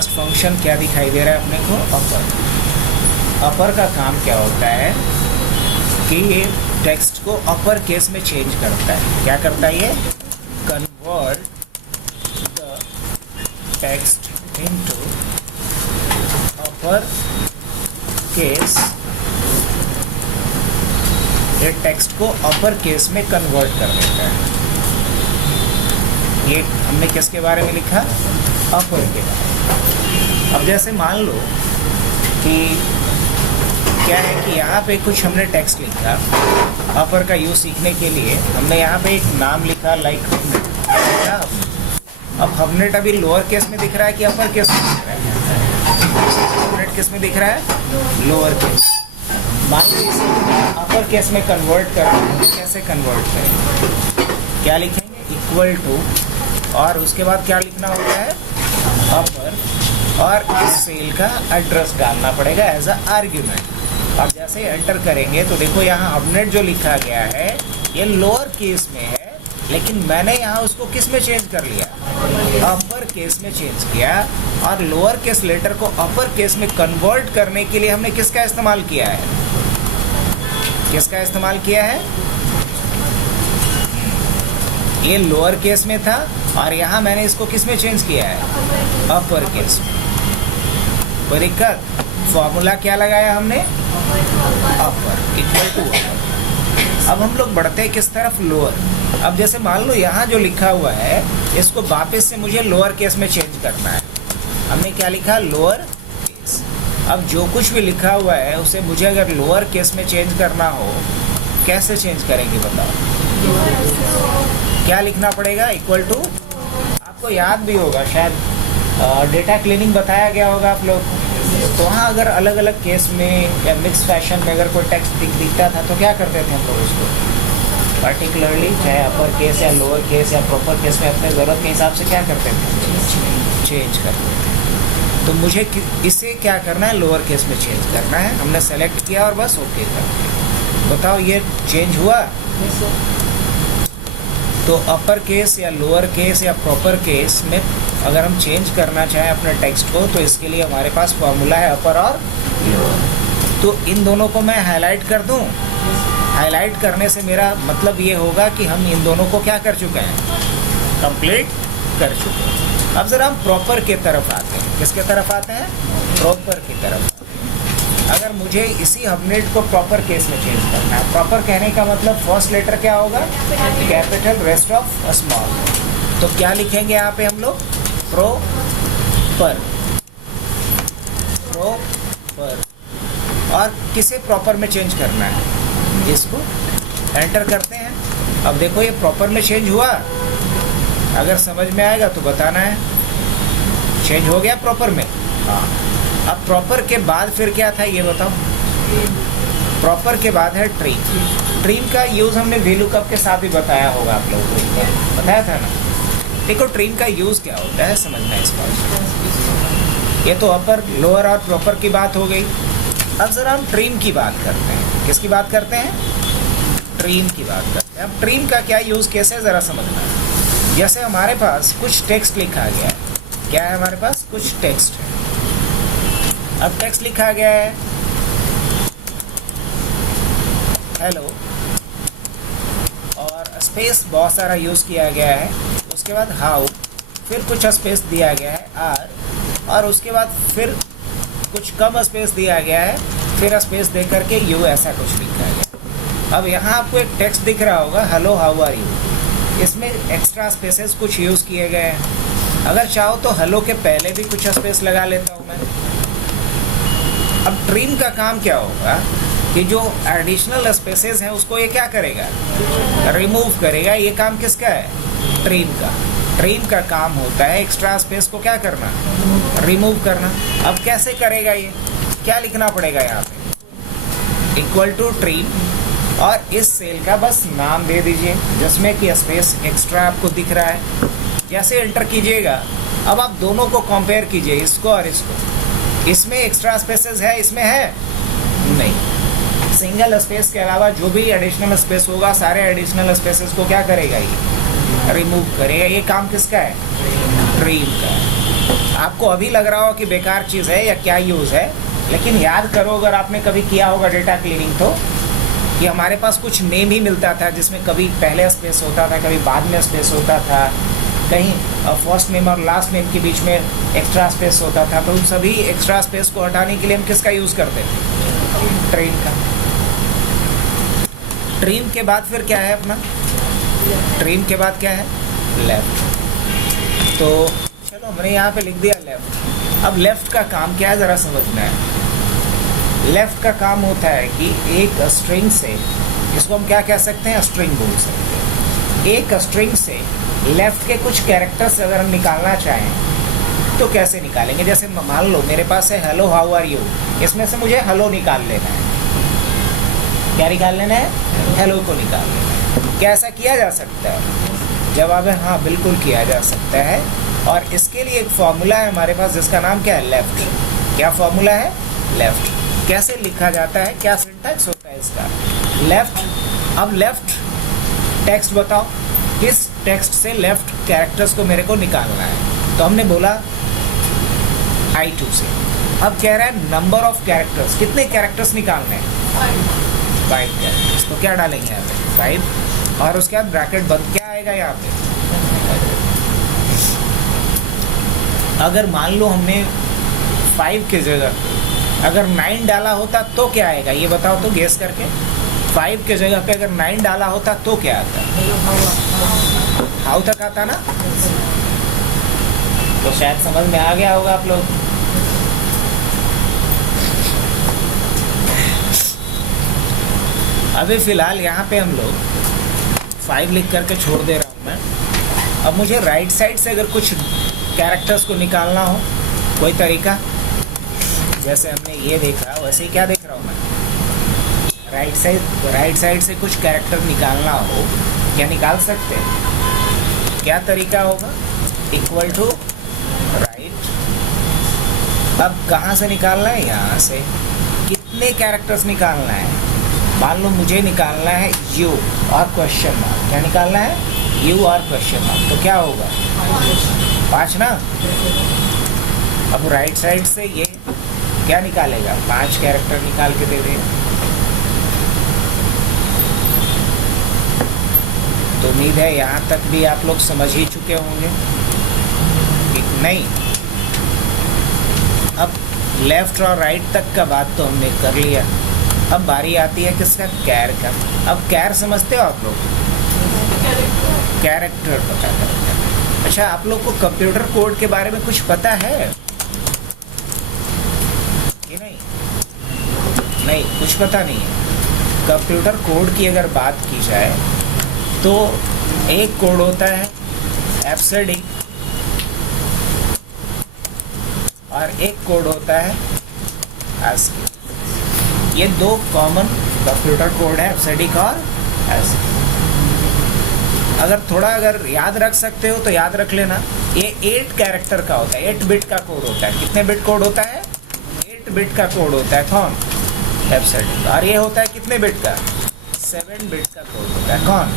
First function क्या दिखाई दे रहा है अपने को? अपर। अपर का काम क्या होता है कि ये टेक्स्ट को अपर केस में चेंज करता है। क्या करता है ये? Convert the text into upper case. ये टेक्स्ट को अपर केस में कन्वर्ट कर देता है। ये हमने किसके बारे में लिखा? अपर के बारे में। अब जैसे मान लो कि क्या है कि यहाँ पे कुछ हमने टेक्स्ट लिखा, अपर का यूज सीखने के लिए हमने यहाँ पे एक नाम लिखा, लाइक अब हमनेट अभी लोअर केस में दिख रहा है कि अपर केस में दिख रहा है? हमनेट किस में दिख रहा है? Lower case. मान लो इसे अपर केस में कन्वर्ट करना, कैसे कन्वर्ट करें? क्या लिखेंगे? इक्वल टू, और उसके बाद क्या लिखना होता है? अपर, और इस सेल का एड्रेस डालना पड़ेगा एज अ आर्ग्यूमेंट। अब जैसे एंटर करेंगे तो देखो यहाँ अपनेट जो लिखा गया है ये लोअर केस में है, लेकिन मैंने यहाँ उसको किस में चेंज कर लिया? अपर केस में चेंज किया। और लोअर केस लेटर को अपर केस में कन्वर्ट करने के लिए हमने किसका इस्तेमाल किया है? किसका इस्तेमाल किया है? ये लोअर केस में था और यहाँ मैंने इसको किस में चेंज किया है? अपर केस में। कोई दिक्कत? फॉर्मूला क्या लगाया हमने? अपर इक्वल टू अपर। अब हम लोग बढ़ते हैं किस तरफ? लोअर। अब जैसे मान लो यहाँ जो लिखा हुआ है इसको वापस से मुझे लोअर केस में चेंज करना है। हमने क्या लिखा? Lower case. अब जो कुछ भी लिखा हुआ है उसे मुझे अगर लोअर केस में चेंज करना हो, कैसे चेंज करेंगे बताओ? क्या लिखना पड़ेगा? इक्वल टू, आपको याद भी होगा शायद डेटा क्लीनिंग बताया गया होगा आप लोग तो वहाँ अगर अलग अलग केस में या मिक्स फैशन में अगर कोई टेक्स्ट दिखता था तो क्या करते थे हम लोग उसको? पर्टिकुलरली चाहे अपर केस या लोअर केस या प्रॉपर केस में अपने ज़रूरत के हिसाब से क्या करते थे? चेंज करते थे। तो मुझे इसे क्या करना है? लोअर केस में चेंज करना है। हमने सेलेक्ट किया और बस ओके कर दिया। बताओ ये चेंज हुआ? तो अपर केस या लोअर केस या प्रॉपर केस में अगर हम चेंज करना चाहें अपने टेक्स्ट को तो इसके लिए हमारे पास फॉर्मूला है अपर और लोअर। तो इन दोनों को मैं हाईलाइट कर दूं। हाईलाइट करने से मेरा मतलब ये होगा कि हम इन दोनों को क्या कर चुके हैं? कंप्लीट कर चुके हैं। अब जरा हम प्रॉपर के तरफ आते हैं। किसके तरफ आते हैं? प्रॉपर की तरफ। अगर मुझे इसी हमनेट को प्रॉपर केस में चेंज करना है, प्रॉपर कहने का मतलब फर्स्ट लेटर क्या होगा? Capital, rest of small. तो क्या लिखेंगे यहाँ पे हम लोग? प्रॉपर। प्रॉपर। और किसे प्रॉपर में चेंज करना है? इसको एंटर करते हैं। अब देखो ये प्रॉपर में चेंज हुआ। अगर समझ में आएगा तो बताना है। चेंज हो गया प्रॉपर में? हाँ। अब प्रॉपर के बाद फिर क्या था ये बताओ? प्रॉपर के बाद है ट्रीम। ट्रीम का यूज़ हमने VLOOKUP के साथ ही बताया होगा आप लोगों को, बताया था ना? देखो ट्रीम का यूज़ क्या होता है समझना है इसका। ये तो अपर, लोअर और प्रॉपर की बात हो गई। अब ज़रा हम ट्रीम की बात करते हैं। किसकी बात करते हैं? ट्रीम की बात करते हैं। अब ट्रीम का क्या यूज़ केस है ज़रा समझना है। जैसे हमारे पास कुछ टेक्स्ट लिखा गया है। क्या है हमारे पास? कुछ टेक्स्ट है। अब टेक्स्ट लिखा गया है हेलो, और स्पेस बहुत सारा यूज़ किया गया है। उसके बाद हाउ, फिर कुछ स्पेस दिया गया है आर, और उसके बाद फिर कुछ कम स्पेस दिया गया है, फिर स्पेस दे करके यू, ऐसा कुछ लिखा गया। अब यहाँ आपको एक टेक्स्ट दिख रहा होगा हेलो हाउ आर यू। इसमें एक्स्ट्रा स्पेसेस कुछ यूज़ किए गए हैं। अगर चाहो तो हेलो के पहले भी कुछ स्पेस लगा लेता हूँ मैं। अब ट्रीम का काम क्या होगा कि जो एडिशनल स्पेसेस हैं उसको ये क्या करेगा? रिमूव करेगा। ये काम किसका है? ट्रीम का। ट्रीम का काम होता है एक्स्ट्रा स्पेस को क्या करना? रिमूव करना। अब कैसे करेगा ये? क्या लिखना पड़ेगा यहाँ पे? इक्वल टू ट्रीम, और इस सेल का बस नाम दे दीजिए जिसमें कि स्पेस एक्स्ट्रा आपको दिख रहा है। जैसे एंटर कीजिएगा, अब आप दोनों को कंपेयर कीजिए, इसको और इसको। इसमें एक्स्ट्रा स्पेसेस है, इसमें है नहीं। सिंगल स्पेस के अलावा जो भी एडिशनल स्पेस होगा सारे एडिशनल स्पेसेस को क्या करेगा? ये रिमूव करेगा। ये काम किसका है? ट्रीम का। आपको अभी लग रहा हो कि बेकार चीज़ है या क्या यूज़ है, लेकिन याद करो अगर आपने कभी किया होगा डेटा क्लीनिंग तो, कि हमारे पास कुछ नेम ही मिलता था जिसमें कभी पहले स्पेस होता था, कभी बाद में स्पेस होता था, कहीं फर्स्ट नेम और लास्ट नेम के बीच में एक्स्ट्रा स्पेस होता था। तो उन सभी एक्स्ट्रा स्पेस को हटाने के लिए हम किसका यूज़ करते थे? ट्रिम का। ट्रिम के बाद फिर क्या है अपना? ट्रिम के बाद क्या है? लेफ्ट। तो चलो हमने यहाँ पे लिख दिया लेफ्ट। अब लेफ्ट का काम क्या है ज़रा समझना है। लेफ्ट का काम होता है कि एक स्ट्रिंग से, इसको हम क्या कह सकते हैं? स्ट्रिंग बोल सकते हैं। एक स्ट्रिंग से लेफ्ट के कुछ कैरेक्टर्स अगर हम निकालना चाहें तो कैसे निकालेंगे? जैसे मान लो मेरे पास है हेलो हाउ आर यू, इसमें से मुझे हेलो निकाल लेना है। क्या निकाल लेना है? हेलो को निकाल लेना है। क्या ऐसा किया जा सकता है? जवाब है हाँ, बिल्कुल किया जा सकता है। और इसके लिए एक फॉर्मूला है हमारे पास जिसका नाम क्या है? लेफ्ट। क्या फॉर्मूला है? लेफ्ट। कैसे लिखा जाता है? क्या सिंटैक्स होता है इसका? लेफ्ट। अब लेफ्ट टेक्स्ट बताओ, इस टेक्स्ट से लेफ्ट कैरेक्टर्स को मेरे को निकालना है। तो हमने बोला I2 से। अब कह रहा है नंबर ऑफ कैरेक्टर्स, कितने कैरेक्टर्स निकालने हैं? 5 कैरेक्टर्स। तो क्या डालेंगे यहाँ पे? 5। और उसके बाद ब्रैकेट बंद। क्या आएगा यहाँ पे? अगर मान लो हमने 5 की जगह अगर 9 डाला होता तो क्या आएगा? ये बताओ तो गेस करके। 5 की जगह पे अगर 9 डाला होता तो क्या आता? हाउ तक आता ना? तो शायद समझ में आ गया होगा आप लोग। अभी फिलहाल यहाँ पे हम लोग 5 लिख करके छोड़ दे रहा हूँ मैं। अब मुझे राइट साइड से अगर कुछ कैरेक्टर्स को निकालना हो, कोई तरीका? जैसे हमने ये देखा वैसे ही क्या देख रहा हूँ मैं? राइट साइड से कुछ कैरेक्टर निकालना हो, क्या निकाल सकते हैं? क्या तरीका होगा? Equal to right. अब कहाँ से निकालना है? यहाँ से। कितने कैरेक्टर्स निकालना है? मान लो मुझे निकालना है यू और क्वेश्चन मार्क। क्या निकालना है? यू और क्वेश्चन मार्क। तो क्या होगा? 5 ना। अब राइट साइड से ये क्या निकालेगा? 5 कैरेक्टर निकाल के दे देगा। तो उम्मीद है यहाँ तक भी आप लोग समझ ही चुके होंगे कि नहीं। अब लेफ्ट और राइट तक का बात तो हमने कर लिया। अब बारी आती है किसका? कैर का। अब कैर समझते हो आप लोग? कैरेक्टर पता है। अच्छा, आप लोग को कंप्यूटर कोड के बारे में कुछ पता है कि नहीं? नहीं, कुछ पता नहीं है। कंप्यूटर कोड की अगर बात की जाए तो एक कोड होता है एब्सिडी और एक कोड होता है ASCII। ये 2 कॉमन कंप्यूटर कोड है, एब्सिडी का और ASCII। अगर याद रख सकते हो तो याद रख लेना। ये 8 कैरेक्टर का होता है, 8 बिट का कोड होता है। कितने बिट कोड होता है? 8 बिट का कोड होता है। कौन? एब्सिडी। और ये होता है कितने बिट का? 7 बिट का कोड होता है। कौन?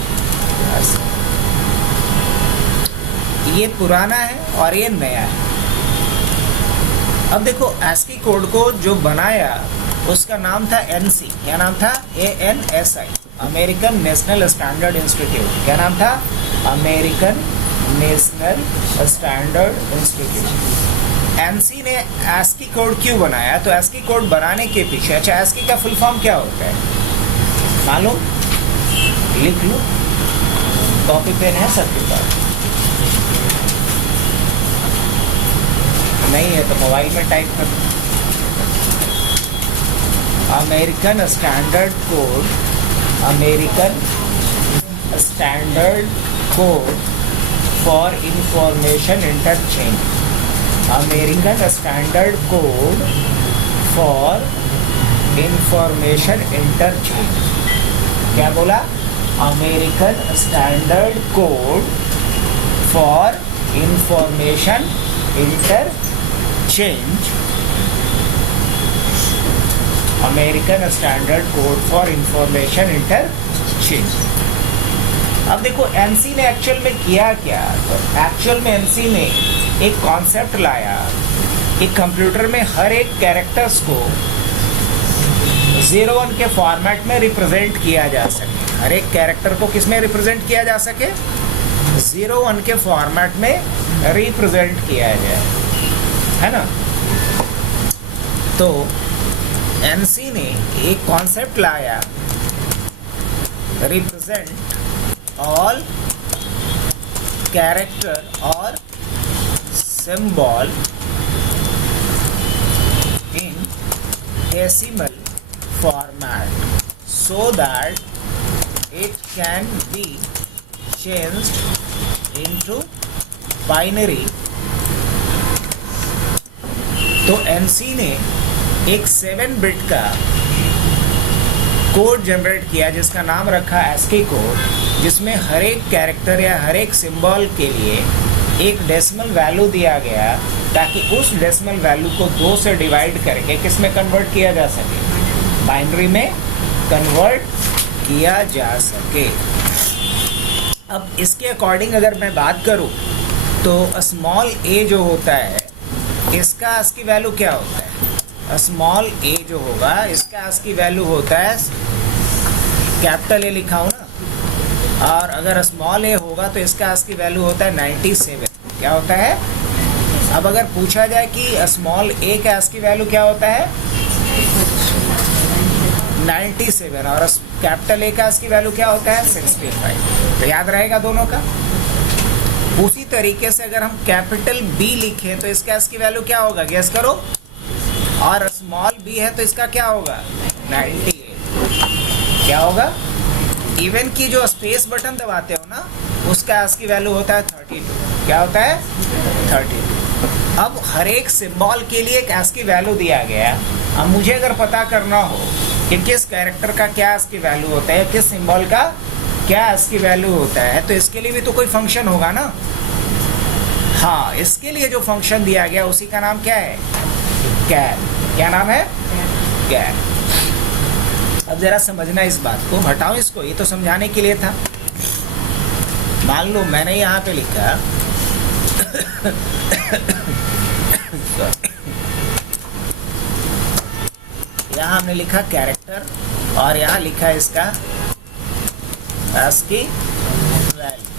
ये पुराना है और ये नया है। अब देखो ASCII कोड को जो बनाया उसका नाम था NC। क्या नाम था? ANSI, American national standard institute. क्या नाम था? American national standard institute. NC ने ASCII कोड क्यों बनाया? तो ASCII कोड बनाने के पीछे, अच्छा ASCII का फुल फॉर्म क्या होता है मालूम? लिख लो, कॉपी पेन है सबके पास? नहीं है तो मोबाइल में टाइप कर दो। American standard code, American standard code for information interchange. American standard code for information interchange. क्या बोला? American standard code for information interchange. American standard code for information interchange. अब देखो NC ने एक्चुअल में किया क्या? तो एक्चुअल में NC ने एक कॉन्सेप्ट लाया कि कंप्यूटर में हर एक कैरेक्टर्स को 01 के फॉर्मेट में रिप्रेजेंट किया जा सके। हर एक कैरेक्टर को किस में रिप्रेजेंट किया जा सके? 01 के फॉर्मेट में रिप्रेजेंट किया जाए, है ना। तो एनसी ने एक कॉन्सेप्ट लाया, रिप्रेजेंट ऑल कैरेक्टर और symbol in decimal format so that it can be changed into binary। तो एनसी ने एक 7 बिट का कोड जनरेट किया जिसका नाम रखा ASCII कोड, जिसमें हर एक कैरेक्टर या हर एक सिंबल के लिए एक डेसिमल वैल्यू दिया गया, ताकि उस डेसिमल वैल्यू को 2 से डिवाइड करके किस में कन्वर्ट किया जा सके? बाइनरी में कन्वर्ट किया जा सके। अब इसके अकॉर्डिंग अगर मैं बात करूं तो स्मॉल a जो होता है इसका ASCII वैल्यू क्या होता है? स्मॉल a जो होगा इसका ASCII वैल्यू होता है, कैपिटल A लिखा हूं ना, और अगर स्मॉल a होगा तो इसका ASCII वैल्यू होता है 97। क्या होता है? अब अगर पूछा जाए कि स्मॉल a का ASCII वैल्यू क्या होता है? 97, और कैपिटल A का ASCII वैल्यू क्या होता है? 65। तो याद रहेगा दोनों का। उसी तरीके से अगर हम कैपिटल B लिखें तो इसका ASCII वैल्यू क्या होगा? गेस करो। और स्मॉल b है तो इसका क्या होगा? 98। क्या होगा? इवन की जो स्पेस बटन दबाते हो ना उसका ASCII वैल्यू होता है 32। क्या होता है? 32। अब हर एक सिंबल के लिए एक ASCII वैल्यू दिया गया। अब मुझे अगर पता करना हो कि किस कैरेक्टर का क्या ASCII वैल्यू होता है, किस सिंबल का क्या ASCII वैल्यू होता है, तो इसके लिए भी तो कोई फंक्शन होगा ना। हाँ, इसके लिए जो फंक्शन दिया गया उसी का नाम क्या है? कैर। क्या नाम है? कैर। अब जरा समझना इस बात को, हटाओ इसको, ये तो समझाने के लिए था। मान लो मैंने यहाँ पे लिखा यहाँ हमने लिखा कैरेक्टर और यहाँ लिखा इसका ASCII वैल्यू,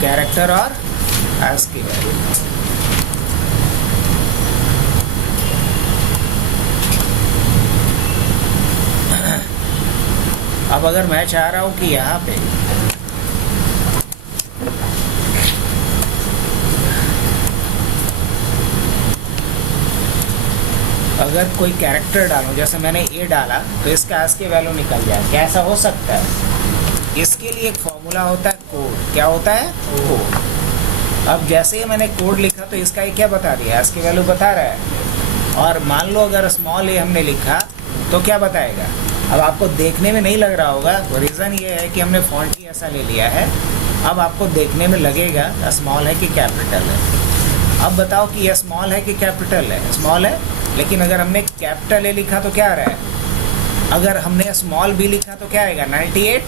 कैरेक्टर और ASCII वैल्यू। अब अगर मैं चाह रहा हूं कि यहाँ पे अगर कोई कैरेक्टर डालूं, जैसे मैंने A डाला तो इसका ASCII वैल्यू निकल जाए, कैसा हो सकता है? इसके लिए एक फॉर्मूला होता है कोड। क्या होता है? कोड। अब जैसे ही मैंने कोड लिखा तो इसका ये क्या बता दिया? ASCII वैल्यू बता रहा है। और मान लो अगर स्मॉल a हमने लिखा तो क्या बताएगा? अब आपको देखने में नहीं लग रहा होगा, रीज़न ये है कि हमने फॉन्ट ही ऐसा ले लिया है। अब आपको देखने में लगेगा स्मॉल है कि कैपिटल है। अब बताओ कि यह स्मॉल है कि कैपिटल है? स्मॉल है, लेकिन अगर हमने कैपिटल A लिखा तो क्या आ रहा है? अगर हमने स्मॉल b लिखा तो क्या आएगा? 98।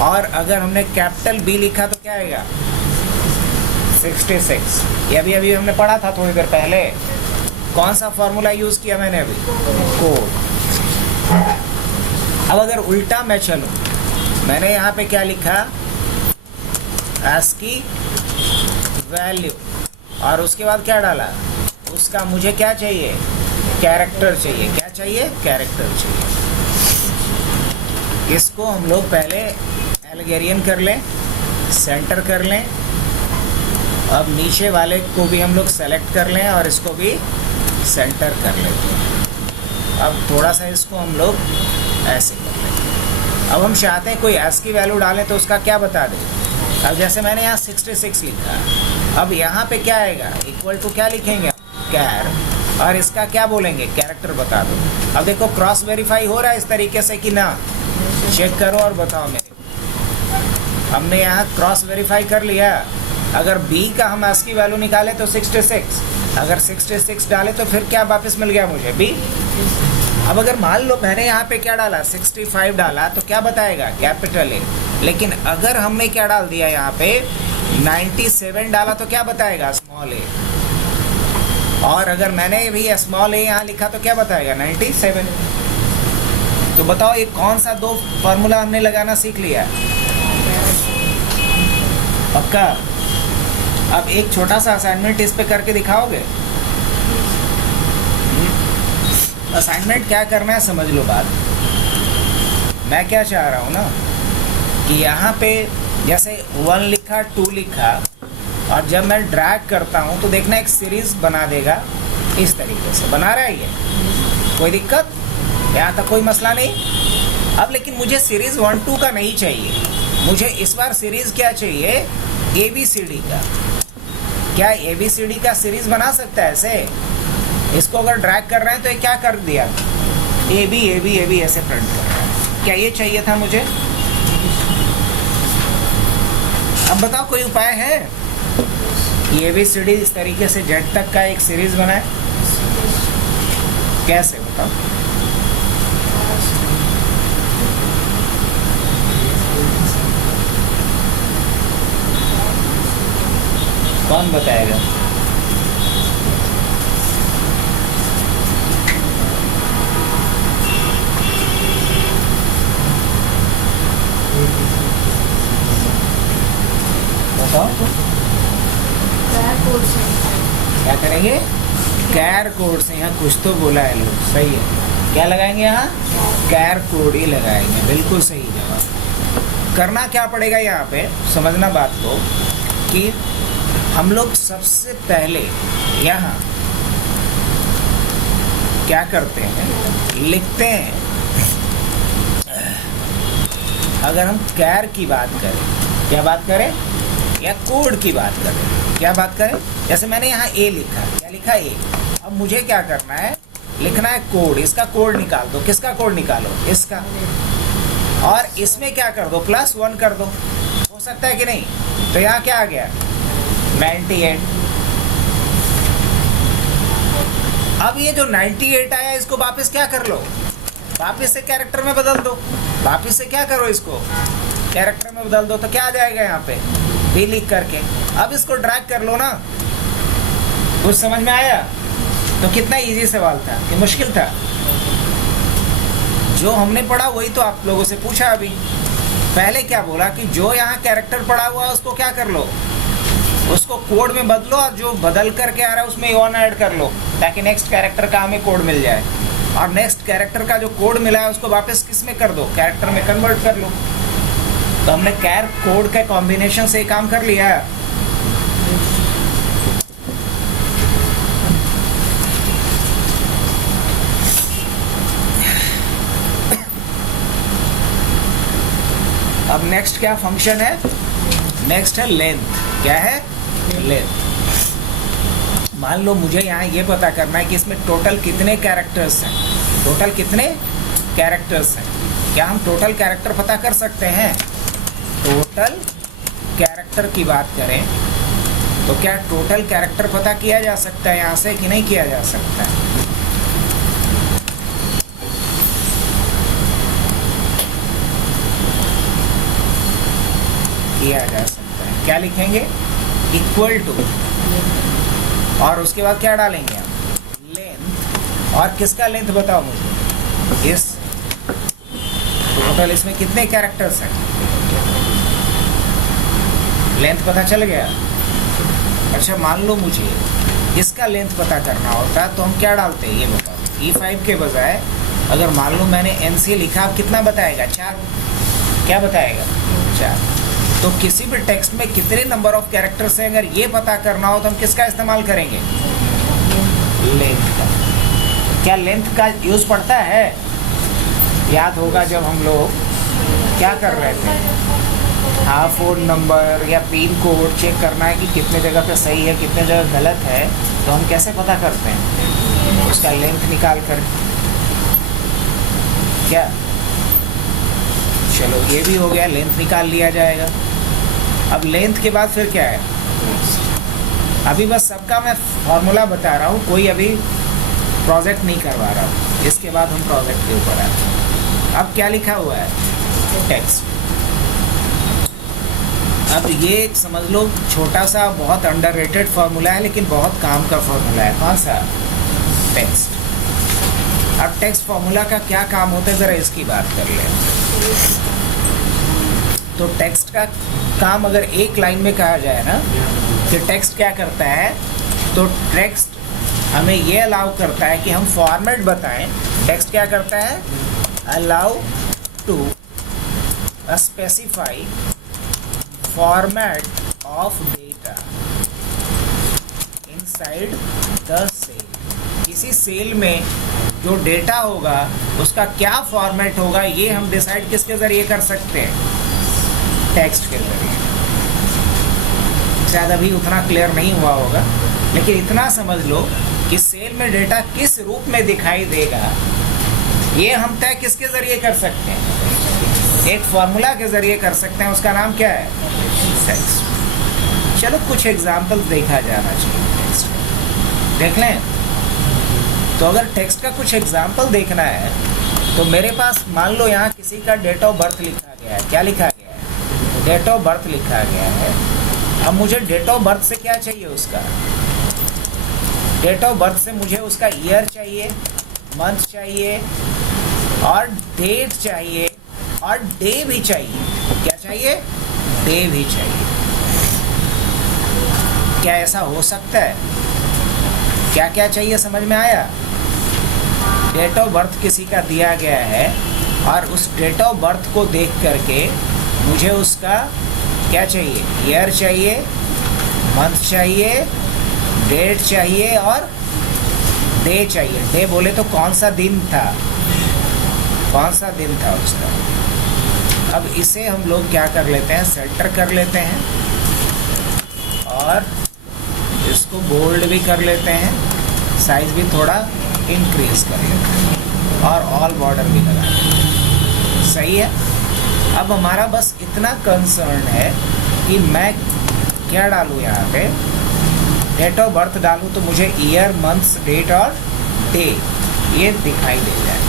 और अगर हमने कैपिटल B लिखा तो क्या आएगा? 66। ये अभी हमने पढ़ा था थोड़ी देर पहले। कौन सा फॉर्मूला यूज़ किया मैंने अभी? कोड। अब अगर उल्टा मैं चलूं, मैंने यहाँ पे क्या लिखा? ASCII वैल्यू, और उसके बाद क्या डाला? उसका मुझे क्या चाहिए? कैरेक्टर चाहिए। क्या चाहिए? कैरेक्टर चाहिए। इसको हम लोग पहले एल्गेरियन कर लें, सेंटर कर लें। अब नीचे वाले को भी हम लोग सेलेक्ट कर लें और इसको भी सेंटर कर लें। अब थोड़ा सा इसको हम लोग ऐसे कर लें। अब हम चाहते हैं कोई ASCII वैल्यू डालें तो उसका क्या बता दें? अब जैसे मैंने यहाँ 66 लिखा, अब यहाँ पे क्या आएगा? इक्वल टू क्या लिखेंगे? कैर, और इसका क्या बोलेंगे? कैरेक्टर बता दो। अब देखो क्रॉस वेरीफाई हो रहा है इस तरीके से कि ना? चेक करो और बताओ मेरे। हमने यहाँ क्रॉस वेरीफाई कर लिया। अगर B का हम ASCII वैल्यू निकाले तो 66, अगर 66 डाले तो फिर क्या वापस मिल गया मुझे? B। अब अगर मान लो मैंने यहाँ पे क्या डाला? 65 डाला तो क्या बताएगा? Capital A। लेकिन अगर हमने क्या डाल दिया यहाँ पे? 97 डाला तो क्या बताएगा? स्मॉल ए। और अगर मैंने भी स्मॉल ए यहाँ लिखा तो क्या बताएगा? 97। तो बताओ ये कौन सा दो फार्मूला हमने लगाना सीख लिया? पक्का? अब एक छोटा सा असाइनमेंट इस पे करके दिखाओगे? असाइनमेंट क्या करना है समझ लो बात। मैं क्या चाह रहा हूँ ना कि यहाँ पे जैसे 1 लिखा, 2 लिखा, और जब मैं ड्रैग करता हूँ तो देखना एक सीरीज बना देगा। इस तरीके से बना रहा है ये, कोई दिक्कत? यहाँ तक कोई मसला नहीं। अब लेकिन मुझे सीरीज 1, 2 का नहीं चाहिए, मुझे इस बार सीरीज क्या चाहिए? ABCD का। क्या ABCD का सीरीज बना सकता है ऐसे? इसको अगर ड्रैग कर रहे हैं तो ये क्या कर दिया? AB ऐसे प्रिंट कर रहा है। क्या ये चाहिए था मुझे? अब बताओ कोई उपाय है? ABCD इस तरीके से Z तक का एक सीरीज बनाए, कैसे बताओ? कौन बताएगा? बताओ। क्या करेंगे? कैर कोड से। यहाँ कुछ तो बोला है लोग, सही है। क्या लगाएंगे यहाँ? कैर कोड ही लगाएंगे, बिल्कुल सही जवाब। करना क्या पड़ेगा यहाँ पे, समझना बात को, कि हम लोग सबसे पहले यहाँ क्या करते हैं? लिखते हैं। अगर हम कैर की बात करें, क्या बात करें? या कोड की बात करें, क्या बात करें? जैसे मैंने यहाँ ए लिखा, क्या लिखा? ए। अब मुझे क्या करना है? लिखना है कोड। इसका कोड निकाल दो। किसका कोड निकालो? इसका। और इसमें क्या कर दो? +1 कर दो। हो सकता है कि नहीं? तो यहाँ क्या आ गया? 98। अब ये जो 98 आया, इसको वापस क्या कर लो? वापस से कैरेक्टर में बदल दो। वापस से क्या करो? इसको कैरेक्टर में बदल दो। तो क्या आ जाएगा यहाँ पे? B लिख करके। अब इसको ड्रैग कर लो ना। कुछ समझ में आया? तो कितना इजी सवाल था कि मुश्किल था? जो हमने पढ़ा वही तो आप लोगों से पूछा अभी। पहले क्या बोला कि जो यहाँ कैरेक्टर पढ़ा हुआ है उसको क्या कर लो? उसको कोड में बदलो, और जो बदल करके आ रहा है उसमें ऑन ऐड कर लो, ताकि नेक्स्ट कैरेक्टर का हमें कोड मिल जाए। और नेक्स्ट कैरेक्टर का जो कोड मिला है उसको वापस किस में कर दो? कैरेक्टर में कन्वर्ट कर लो। तो हमने कैर कोड के कॉम्बिनेशन से काम कर लिया है। अब नेक्स्ट क्या फंक्शन है? नेक्स्ट है लेंथ। क्या है? लेंथ। मान लो मुझे यहाँ ये पता करना है कि इसमें टोटल कितने कैरेक्टर्स हैं। टोटल कितने कैरेक्टर्स हैं? क्या हम टोटल कैरेक्टर पता कर सकते हैं? टोटल कैरेक्टर की बात करें तो क्या टोटल कैरेक्टर पता किया जा सकता है यहाँ से कि नहीं किया जा सकता है? किया जा सकता है। क्या लिखेंगे? इक्वल टू, और उसके बाद क्या डालेंगे हम? लेंथ। और किसका लेंथ बताओ मुझे? इस टोटल इसमें कितने कैरेक्टर्स हैं? लेंथ पता चल गया। अच्छा मान लो मुझे इसका लेंथ पता करना होता तो हम क्या डालते हैं ये बताओ? E5 के बजाय अगर मान लो मैंने NC लिखा, अब कितना बताएगा? 4। क्या बताएगा? 4। तो किसी भी टेक्स्ट में कितने नंबर ऑफ कैरेक्टर्स हैं, अगर ये पता करना हो तो हम किसका इस्तेमाल करेंगे? लेंथ का। क्या लेंथ का यूज़ पड़ता है? याद होगा जब हम लोग क्या कर रहे थे, हाँ, फ़ोन नंबर या पिन कोड चेक करना है कि कितने जगह पे सही है, कितने जगह गलत है, तो हम कैसे पता करते हैं? उसका लेंथ निकाल कर। क्या? चलो ये भी हो गया, लेंथ निकाल लिया जाएगा। अब लेंथ के बाद फिर क्या है? अभी बस सबका मैं फॉर्मूला बता रहा हूँ, कोई अभी प्रोजेक्ट नहीं करवा रहा हूँ। इसके बाद हम प्रोजेक्ट के ऊपर आए। अब क्या लिखा हुआ है? टेक्स्ट। अब ये समझ लो छोटा सा बहुत अंडररेटेड फार्मूला है, लेकिन बहुत काम का फार्मूला है। कौन सा? टेक्स्ट। अब टेक्स्ट फार्मूला का क्या काम होता है, ज़रा इसकी बात कर लें। तो टेक्स्ट का काम अगर एक लाइन में कहा जाए ना, कि टेक्स्ट क्या करता है, तो टेक्स्ट हमें ये अलाउ करता है कि हम फॉर्मेट बताएं। टेक्स्ट क्या करता है? Allow to specify format of data inside the cell. किसी सेल में जो डेटा होगा उसका क्या फॉर्मेट होगा, ये हम डिसाइड किसके ज़रिए कर सकते हैं? टेक्स्ट के ज़रिए। शायद अभी उतना क्लियर नहीं हुआ होगा, लेकिन इतना समझ लो कि सेल में डेटा किस रूप में दिखाई देगा, ये हम तय किसके ज़रिए कर सकते हैं? एक फार्मूला के ज़रिए कर सकते हैं। उसका नाम क्या है? टेक्स्ट। चलो कुछ एग्जाम्पल देखा जाना चाहिए। टेक्स्ट देख लें। तो अगर टेक्स्ट का कुछ एग्जाम्पल देखना है, तो मेरे पास मान लो यहाँ किसी का डेट ऑफ बर्थ लिखा गया है। क्या लिखा गया है? डेट ऑफ बर्थ लिखा गया है। अब मुझे डेट ऑफ बर्थ से क्या चाहिए? उसका डेट ऑफ बर्थ से मुझे उसका ईयर चाहिए, मंथ चाहिए, और डेट चाहिए, और डे भी चाहिए। क्या चाहिए? डे भी चाहिए। क्या ऐसा हो सकता है? क्या क्या चाहिए, समझ में आया? डेट ऑफ बर्थ किसी का दिया गया है, और उस डेट ऑफ बर्थ को देख करके मुझे उसका क्या चाहिए? ईयर चाहिए, मंथ चाहिए, डेट चाहिए, और डे चाहिए। डे बोले तो कौन सा दिन था, कौन सा दिन था उसका। अब इसे हम लोग क्या कर लेते हैं? सेंटर कर लेते हैं, और इसको बोल्ड भी कर लेते हैं, साइज भी थोड़ा इंक्रीज कर लेते हैं, और ऑल बॉर्डर भी लगा लेते हैं। सही है। अब हमारा बस इतना कंसर्न है कि मैं क्या डालूँ यहाँ पे? डेट ऑफ बर्थ डालूँ तो मुझे ईयर, मंथ्स, डेट और डे ये दिखाई दे जाए।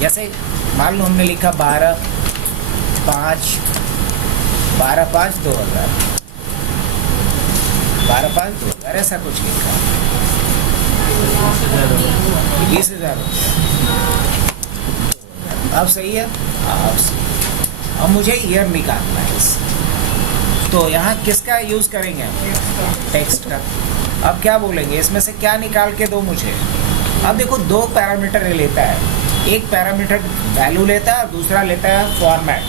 जैसे मान लो हमने लिखा 12/5/2000, 12/5/2000 ऐसा कुछ लिखा। 20,000। अब सही है। अब मुझे ईयर निकालना है इस, तो यहाँ किसका यूज़ करेंगे हम? टेक्स्ट का। अब क्या बोलेंगे? इसमें से क्या निकाल के दो मुझे। अब देखो दो पैरामीटर लेता है, एक पैरामीटर वैल्यू लेता है और दूसरा लेता है फॉर्मेट।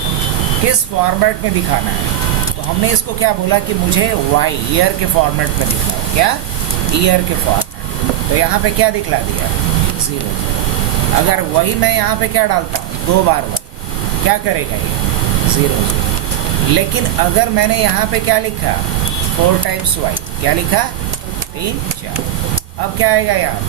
किस फॉर्मेट में दिखाना है? तो हमने इसको क्या बोला कि मुझे वाई ईयर के फॉर्मेट में दिखाओ। क्या? ईयर के फॉर्मेट। तो यहाँ पे क्या दिखला दिया? 0। अगर वही मैं यहाँ पे क्या डालता हूँ? 2 बार वाई, क्या करेगा ये? 0। लेकिन अगर मैंने यहाँ पे क्या लिखा? 4 टाइम्स वाई, क्या लिखा? 3 4। अब क्या आएगा यहाँ पे?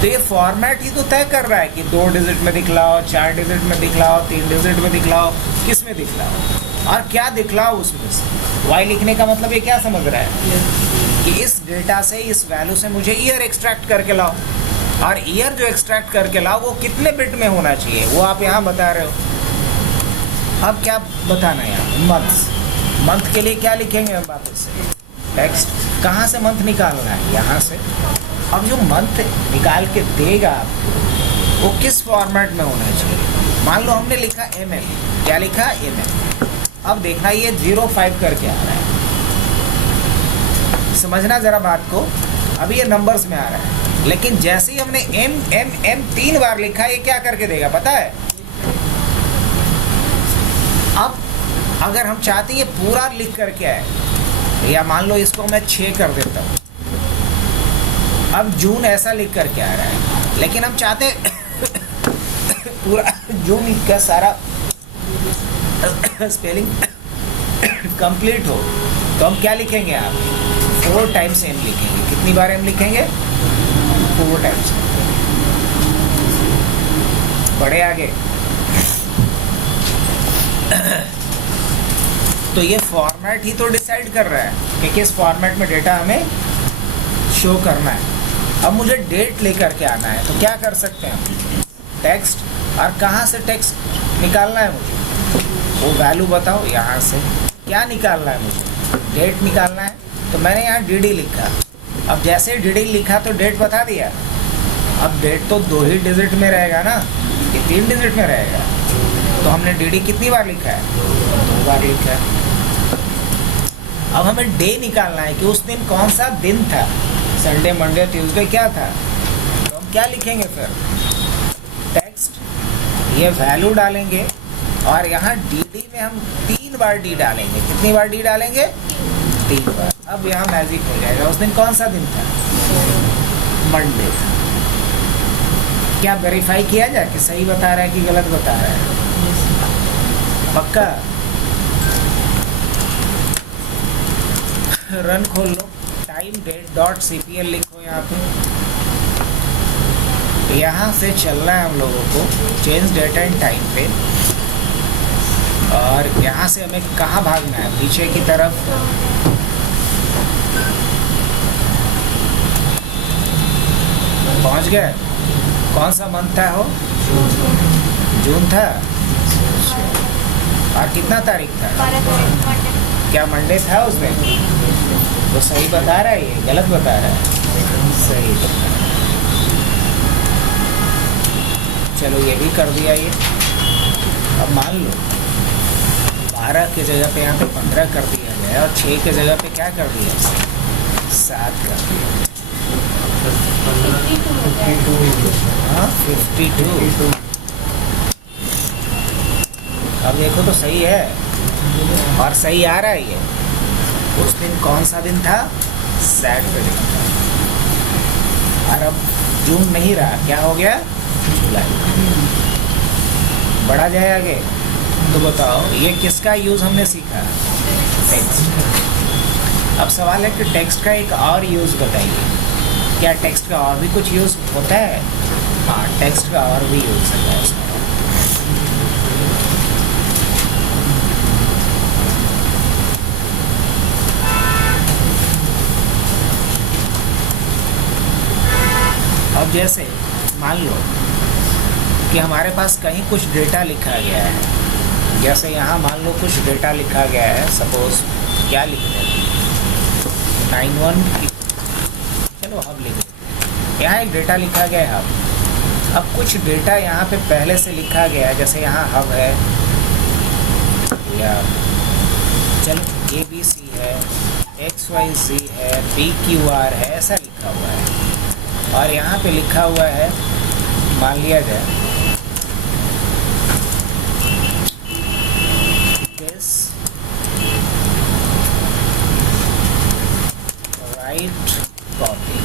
तो ये फॉर्मेट ही तो तय कर रहा है कि 2 डिजिट में दिखलाओ, 4 डिजिट में दिखलाओ, 3 डिजिट में दिखलाओ, किस में दिखलाओ, और क्या दिखलाओ उसमें से। वाई लिखने का मतलब ये क्या समझ रहा है? कि इस डेटा से, इस वैल्यू से मुझे ईयर एक्सट्रैक्ट करके लाओ, और ईयर जो एक्सट्रैक्ट करके लाओ वो कितने बिट में होना चाहिए, वो आप यहाँ बता रहे हो। अब क्या बताना है यहाँ? मंथ्स। मंथ के लिए क्या लिखेंगे हम वापस से? टेक्स्ट। कहाँ से मंथ निकालना है? यहाँ से। अब जो मंथ निकाल के देगा आपको, वो किस फॉर्मेट में होना चाहिए? मान लो हमने लिखा mm, क्या लिखा? mm। अब देखना ये 05 करके आ रहा है। समझना ज़रा बात को। अभी ये नंबर्स में आ रहा है, लेकिन जैसे ही हमने m 3 बार लिखा, ये क्या करके देगा पता है? अब अगर हम चाहते हैं ये पूरा लिख करके आए, या मान लो इसको मैं 6 कर देता हूँ। अब जून ऐसा लिख करके आ रहा है, लेकिन हम चाहते पूरा जून का सारा स्पेलिंग कंप्लीट हो, तो हम क्या लिखेंगे? आप 4 टाइम्स m लिखेंगे। कितनी बार m लिखेंगे? 4 टाइम्स। बड़े आगे। तो ये फॉर्मेट ही तो डिसाइड कर रहा है कि किस फॉर्मेट में डेटा हमें शो करना है। अब मुझे डेट लेकर के आना है, तो क्या कर सकते हैं हम? टेक्स्ट। और कहाँ से टेक्स्ट निकालना है मुझे? वो वैल्यू बताओ। यहाँ से क्या निकालना है मुझे, डेट निकालना है। तो मैंने यहाँ डी लिखा। अब जैसे डी लिखा तो डेट बता दिया। अब डेट तो 2 ही डिजिट में रहेगा ना, ये 3 डिजिट में रहेगा। तो हमने डी कितनी बार लिखा है, 2 बार लिखा है। अब हमें डे निकालना है कि उस दिन कौन सा दिन था, संडे, मंडे, ट्यूसडे क्या था। तो हम क्या लिखेंगे फिर, टेक्स्ट, ये वैल्यू डालेंगे और यहाँ डी में हम 3 बार डी डालेंगे। कितनी बार डी डालेंगे, 3 बार। अब यहाँ मैजिक हो जाएगा। उस दिन कौन सा दिन था, मंडे था। क्या वेरीफाई किया जाए कि सही बता रहा है कि गलत बता रहा है, पक्का। रन खोल लो, टाइम डेट डॉट CPL लिखो यहाँ पे। यहाँ से चलना है हम लोगों को चेंज डेट एंड टाइम पे, और यहाँ से हमें कहाँ भागना है, पीछे की तरफ। पहुँच गए। कौन सा मंथ था हो, जून था। और कितना तारीख था, क्या मंडे था उसमें। तो सही बता रहा है, ये गलत बता रहा है, सही बता रहा है। चलो ये भी कर दिया ये। अब मान लो 12 की जगह पे यहाँ पे 15 कर दिया गया, और 6 की जगह पे क्या कर दिया, 7 कर दिया। 52। अब देखो तो सही है, और सही आ रहा है ये। उस दिन कौन सा दिन था, सैटरडे। और अब जून नहीं रहा, क्या हो गया, जुलाई। बढ़ा जाए आगे। तो बताओ ये किसका यूज़ हमने सीखा, टेक्स्ट। अब सवाल है कि टेक्स्ट का एक और यूज़ बताइए। क्या टेक्स्ट का और भी कुछ यूज़ होता है, हाँ टेक्स्ट का और भी यूज़ होता है इसमें। अब जैसे मान लो कि हमारे पास कहीं कुछ डेटा लिखा गया है, जैसे यहाँ मान लो कुछ डेटा लिखा गया है। सपोज क्या लिख रहे हैं, 91, चलो हब लिख रहे हैं। यहाँ एक डेटा लिखा गया है हब। अब कुछ डेटा यहाँ पे पहले से लिखा गया है, जैसे यहाँ हब है, या चलो ABC है, XYZ है, PQR है, ऐसा लिखा हुआ है। और यहाँ पे लिखा हुआ है, मान लिया जाए दिस राइट कॉपी।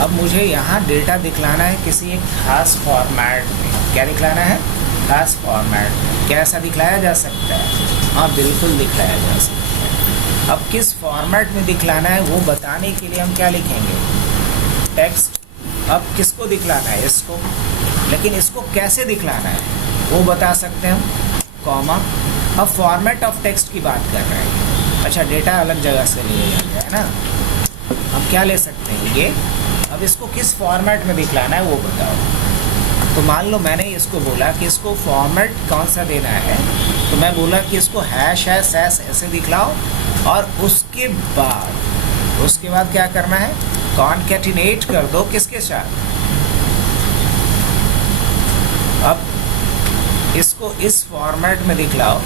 अब मुझे यहाँ डेटा दिखलाना है किसी एक खास फॉर्मेट में। क्या दिखलाना है, खास फॉर्मेट में। क्या ऐसा दिखलाया जा सकता है, हाँ बिल्कुल दिखलाया जा सकता है। अब किस फॉर्मेट में दिखलाना है वो बताने के लिए हम क्या लिखेंगे, टेक्स्ट। अब किसको दिखलाना है, इसको। लेकिन इसको कैसे दिखलाना है वो बता सकते हैं हम, कॉमा। अब फॉर्मेट ऑफ टेक्स्ट की बात कर रहे हैं। अच्छा डेटा अलग जगह से लिया गया है ना, हम क्या ले सकते हैं ये। अब इसको किस फॉर्मेट में दिखलाना है वो बताओ। तो मान लो मैंने इसको बोला कि इसको फॉर्मेट कौन सा देना है, तो मैं बोला कि इसको हैश ऐसे दिखलाओ। और उसके बाद क्या करना है, कॉन्कैटिनेट कर दो किसके साथ। अब इसको इस फॉर्मेट में दिखलाओ,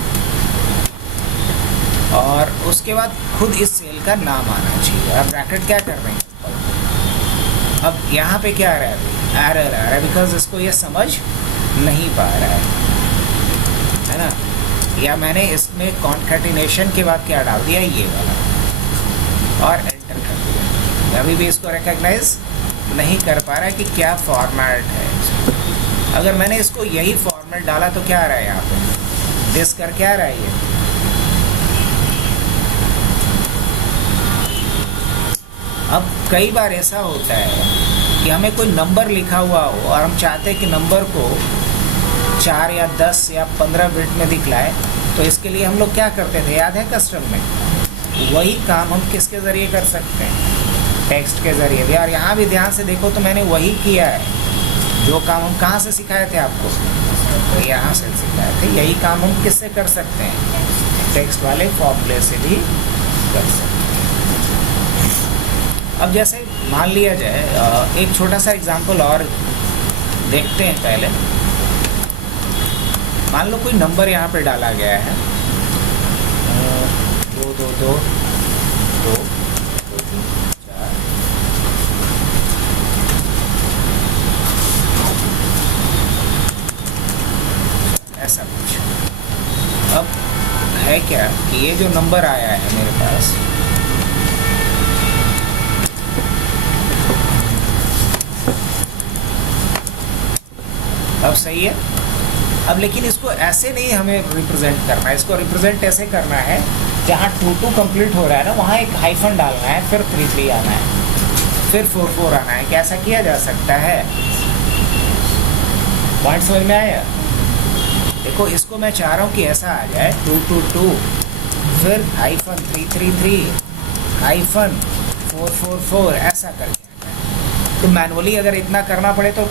और उसके बाद खुद इस सेल का नाम आना चाहिए। अब ब्रैकेट क्या कर रहे हैं, अब यहाँ पे क्या आ रहा है, एरर आ रहा है, बिकॉज इसको ये समझ नहीं पा रहा है ना। या मैंने इसमें कॉन्कैटिनेशन के बाद क्या डाल दिया, ये वाला, और एंटर कर दिया। अभी भी इसको रिकॉग्नाइज नहीं कर पा रहा है कि क्या फॉर्मेट है। अगर मैंने इसको यही फॉर्मेट डाला तो क्या आ रहा है, यहाँ पे दिस कर क्या आ रहा है ये। अब कई बार ऐसा होता है कि हमें कोई नंबर लिखा हुआ हो और हम चाहते हैं कि नंबर को 4 या 10 या 15 बिट में दिखलाए, तो इसके लिए हम लोग क्या करते थे, याद है कस्टम में। वही काम हम किसके ज़रिए कर सकते हैं, टेक्स्ट के ज़रिए भी। और यहाँ भी ध्यान से देखो तो मैंने वही किया है जो काम हम कहाँ से सिखाए थे आपको, तो यहाँ से सिखाए थे, यही काम हम किससे कर सकते हैं, टेक्स्ट वाले फॉर्मूले से भी कर सकते हैं। अब जैसे मान लिया जाए, एक छोटा सा एग्जांपल और देखते हैं पहले। मान लो कोई नंबर यहाँ पे डाला गया है, 2 2 2 2 2 3 4, ऐसा कुछ। अब है क्या कि ये जो नंबर आया है मेरे पास, अब सही है। अब लेकिन इसको ऐसे नहीं हमें रिप्रेजेंट करना है, इसको रिप्रेजेंट ऐसे करना है, जहाँ 2 2 कंप्लीट हो रहा है ना, वहाँ एक हाइफन डालना है, फिर 3 3 आना है, फिर 4 4 आना है। कैसा किया जा सकता है, पॉइंट समझ में आया? देखो इसको मैं चाह रहा हूँ कि ऐसा आ जाए, 2 2 2, फिर हाइफन 3 3 3, हाइफन 4 4 4, ऐसा करके। तो मैनुअली अगर इतना करना पड़े तो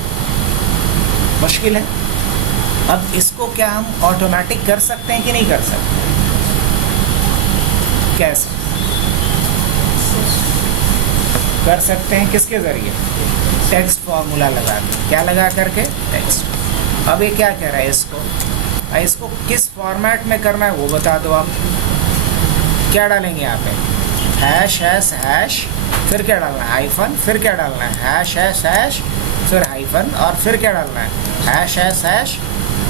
मुश्किल है। अब इसको क्या हम ऑटोमेटिक कर सकते हैं कि नहीं कर सकते? कैसे कर सकते हैं? किसके जरिए? टेक्स्ट फॉर्मूला लगा के। क्या लगा करके? टेक्स्ट। अब ये क्या कह रहा है इसको किस फॉर्मेट में करना है वो बता दो आप। क्या डालेंगे यहाँ पे? हैश हैश हैश, फिर क्या डालना है? हाइफन, फिर क्या डालना है? हैश हैश हैश, फिर हाइफन, और फिर क्या डालना है? हैश हैश हैश,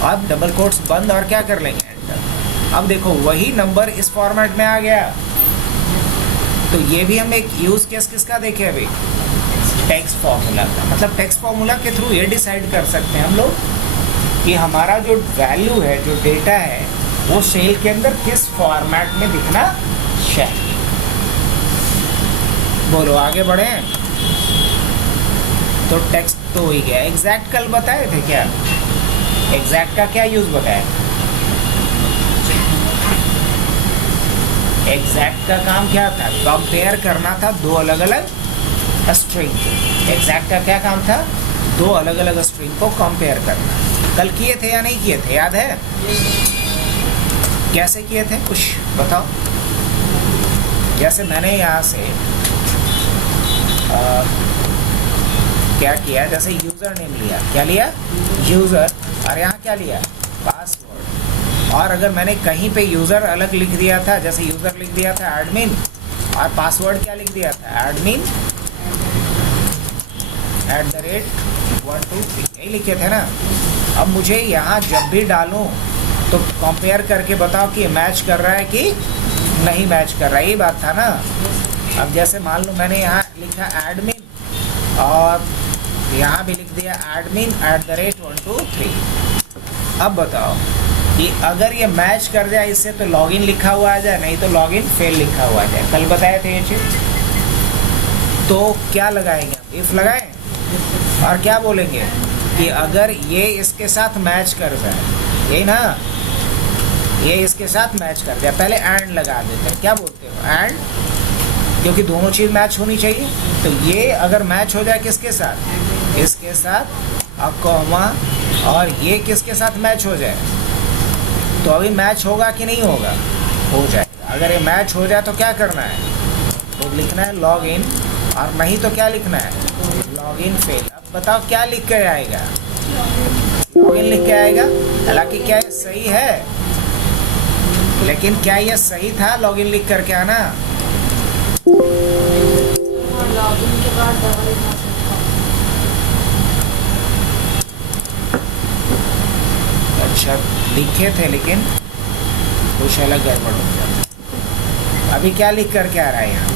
अब डबल कोट्स बंद, और क्या कर लेंगे? एंटर। अब देखो वही नंबर इस फॉर्मेट में आ गया। तो ये भी हम एक यूज केस किसका देखे अभी? टेक्स्ट फॉर्मूला का। मतलब टेक्स्ट फॉर्मूला के थ्रू ये डिसाइड कर सकते हैं हम लोग कि हमारा जो वैल्यू है, जो डेटा है, वो सेल के अंदर किस फॉर्मेट में दिखना चाहिए। बोलो आगे बढ़े। तो टेक्स्ट तो ही गया। एग्जैक्ट कल बताए थे क्या? एग्जैक्ट का क्या यूज बताया? एग्जैक्ट का काम क्या था? कंपेयर करना था दो अलग अलग स्ट्रिंग। एग्जैक्ट का क्या काम था? दो अलग अलग स्ट्रिंग को कंपेयर करना। कल किए थे या नहीं किए थे, याद है? कैसे किए थे कुछ बताओ। जैसे मैंने यहाँ से क्या किया, जैसे यूजर नेम लिया, क्या लिया? यूजर, और यहाँ क्या लिया? पासवर्ड। और अगर मैंने कहीं पे यूजर अलग लिख दिया था, जैसे यूजर लिख दिया था एडमिन, और पासवर्ड क्या लिख दिया था? एडमिन @1 2 3, यही लिखे थे ना। अब मुझे यहाँ जब भी डालूं तो कंपेयर करके बताओ कि मैच कर रहा है कि नहीं मैच कर रहा है, ये बात था ना। अब जैसे मान लो मैंने यहाँ लिखा एडमिन, और यहाँ भी लिख दिया एडमिन @1 2 3। अब बताओ कि अगर ये मैच कर जाए इससे तो लॉगिन लिखा हुआ आ जाए, नहीं तो लॉगिन फेल लिखा हुआ आ जाए। कल बताए थे ये चीज। तो क्या लगाएंगे? इफ लगाएं, और क्या बोलेंगे कि अगर ये इसके साथ मैच कर जाए, यही ना, ये इसके साथ मैच कर जाए, पहले एंड लगा देते हैं। क्या बोलते हो? एंड, क्योंकि दोनों चीज़ मैच होनी चाहिए। तो ये अगर मैच हो जाए किसके साथ? इसके साथ, अब कॉमा, और ये किसके साथ मैच हो जाए, तो अभी मैच होगा कि नहीं होगा? हो जाएगा। अगर ये मैच हो जाए तो क्या करना है? तो लिखना है लॉग इन, और नहीं तो क्या लिखना है? Log in fail. अब बताओ क्या लिख के आएगा? लॉग इन लिख के आएगा। हालांकि क्या ये सही है? लेकिन क्या ये सही था लॉग इन लिख करके आना? लॉगिन के बाद अच्छा लिखे थे, लेकिन कुछ अलग गड़बड़ हो गया। अभी क्या लिख करके आ रहा है? यहाँ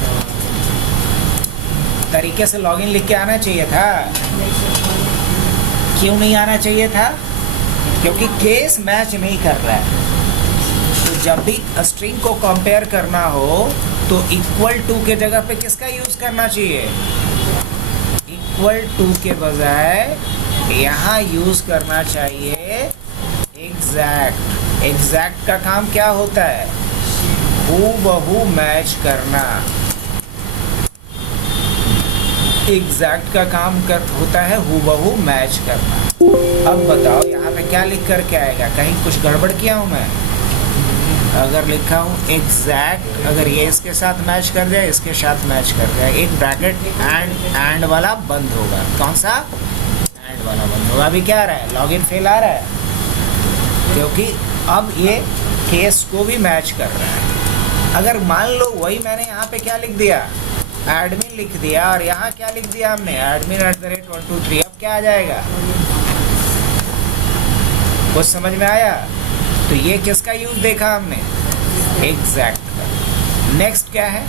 तरीके से लॉगिन लिख के आना चाहिए था। क्यों नहीं आना चाहिए था? क्योंकि केस मैच नहीं कर रहा है। तो जब भी स्ट्रिंग को कंपेयर करना हो तो इक्वल टू के जगह पे किसका यूज करना चाहिए? इक्वल टू के बजाय यहाँ यूज करना चाहिए एग्जैक्ट। एग्जैक्ट का काम क्या होता है? हूबहू मैच करना। एग्जैक्ट का काम होता है हूबहू मैच करना। अब बताओ यहाँ पे क्या लिख कर के आएगा, कहीं कुछ गड़बड़ किया हूँ मैं? अगर लिखा हूँ एग्जैक्ट, अगर ये इसके साथ मैच कर जाए, इसके साथ मैच कर जाए, एक ब्रैकेट एंड वाला बंद होगा। कौन सा? एंड वाला बंद होगा। अभी क्या आ रहा है? लॉगिन फेल आ रहा है, क्योंकि अब ये केस को भी मैच कर रहा है। अगर मान लो वही मैंने यहाँ पे क्या लिख दिया, एडमिन लिख दिया, और यहाँ क्या लिख दिया हमने, admin@123, अब क्या आ जाएगा? कुछ समझ में आया? तो ये किसका यूज देखा हमने? एग्जैक्ट का। नेक्स्ट क्या है?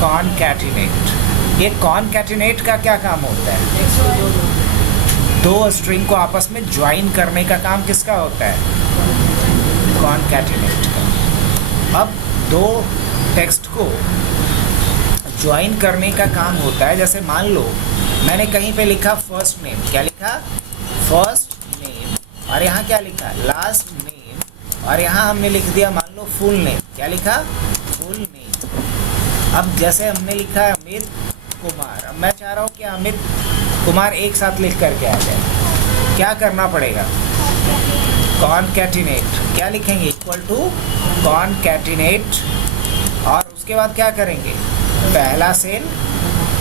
कॉनकैटिनेट। ये कॉनकैटिनेट का क्या काम होता है? दो स्ट्रिंग को आपस में ज्वाइन करने का काम किसका होता है? कॉनकैटिनेट का। अब दो टेक्स्ट को ज्वाइन करने का काम होता है। जैसे मान लो मैंने कहीं पे लिखा फर्स्ट नेम, क्या लिखा? फर्स्ट नेम, और यहाँ क्या लिखा? लास्ट नेम, और यहाँ हमने लिख दिया मान लो फुल नेम, क्या लिखा? Full name. अब जैसे हमने लिखा है अमित कुमार, अब मैं चाह रहा हूँ कि अमित कुमार एक साथ लिख करके आ जाए, क्या करना पड़ेगा? कॉनकैटिनेट। क्या लिखेंगे? इक्वल टू कॉनकैटिनेट, और उसके बाद क्या करेंगे? पहला सेल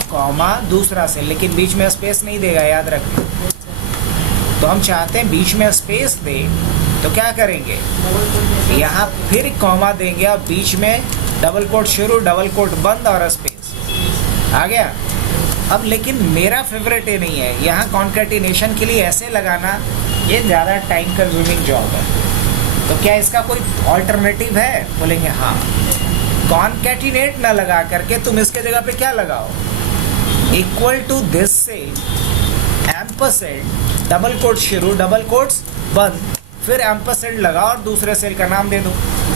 कॉमा दूसरा सेल, लेकिन बीच में स्पेस नहीं देगा, याद रखना। तो हम चाहते हैं बीच में स्पेस दे, तो क्या करेंगे? यहाँ फिर कॉमा देंगे, और बीच में डबल कोट शुरू, डबल कोट बंद, और स्पेस आ गया। अब लेकिन मेरा फेवरेट ये नहीं है, यहाँ कॉन्कैटिनेशन के लिए ऐसे लगाना, ये ज़्यादा टाइम कंज्यूमिंग जॉब है। तो क्या इसका कोई ऑल्टरनेटिव है? बोलेंगे हाँ। कॉनकैटिनेट ना लगा करके तुम इसके जगह पे क्या लगाओ? इक्वल टू दिस से एम्परसेंड, डबल कोट शुरू, डबल कोट्स बंद, फिर एम्परसेंड लगाओ और दूसरे सेल का नाम दे दो।